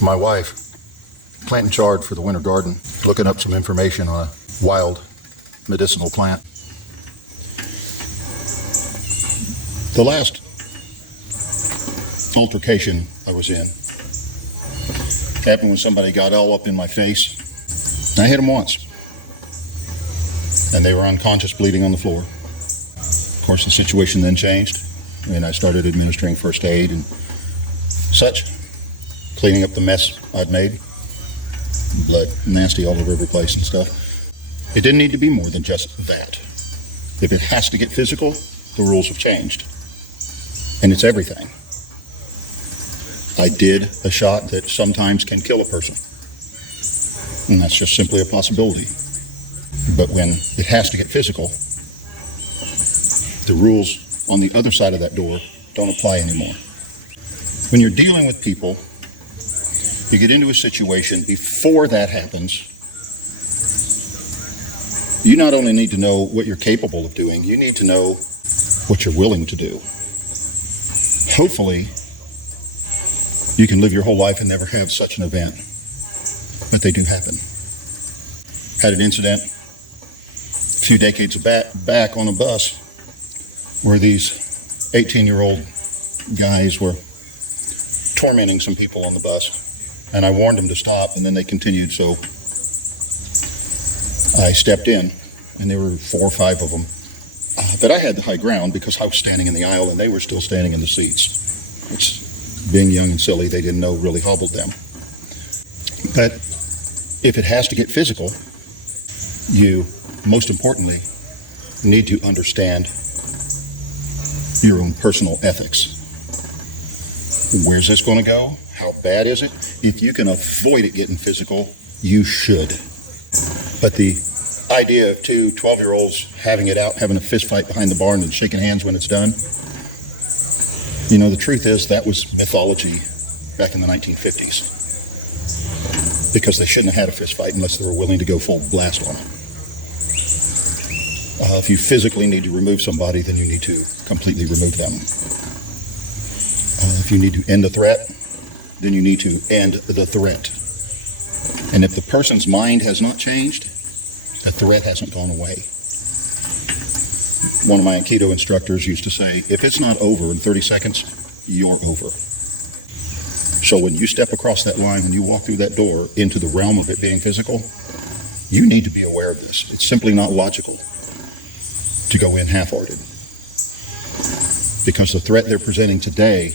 My wife, planting chard for the winter garden, looking up some information on a wild medicinal plant. The last altercation I was in happened when somebody got all up in my face. I hit them once, and they were unconscious, bleeding on the floor. Of course, the situation then changed, and I started administering first aid and such, cleaning up the mess I'd made. Blood nasty all over every place and stuff. It didn't need to be more than just that. If it has to get physical, the rules have changed. And it's everything. I did a shot that sometimes can kill a person. And that's just simply a possibility. But when it has to get physical, the rules on the other side of that door don't apply anymore. When you're dealing with people, you get into a situation, before that happens, you not only need to know what you're capable of doing, you need to know what you're willing to do. Hopefully, you can live your whole life and never have such an event, but they do happen. Had an incident a few decades back on a bus where these 18-year-old guys were tormenting some people on the bus. And I warned them to stop, and then they continued, so I stepped in, and there were 4 or 5 of them. But I had the high ground because I was standing in the aisle, and they were still standing in the seats, which, being young and silly, they didn't know really hobbled them. But if it has to get physical, you, most importantly, need to understand your own personal ethics. Where's this going to go? How bad is it? If you can avoid it getting physical, you should. But the idea of 2 12-year-olds having it out, having a fist fight behind the barn and shaking hands when it's done, you know, the truth is that was mythology back in the 1950s. Because they shouldn't have had a fist fight unless they were willing to go full blast on it. If you physically need to remove somebody, then you need to completely remove them. If you need to end a threat, then you need to end the threat. And if the person's mind has not changed, the threat hasn't gone away. One of my Aikido instructors used to say, if it's not over in 30 seconds, you're over. So when you step across that line and you walk through that door into the realm of it being physical, you need to be aware of this. It's simply not logical to go in half-hearted. Because the threat they're presenting today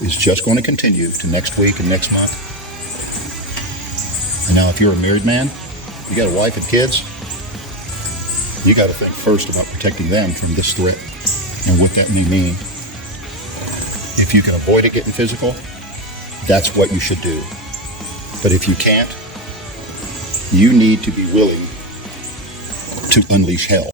is just going to continue to next week and next month. And now if you're a married man, you got a wife and kids, you got to think first about protecting them from this threat and what that may mean. If you can avoid it getting physical, that's what you should do. But if you can't, you need to be willing to unleash hell.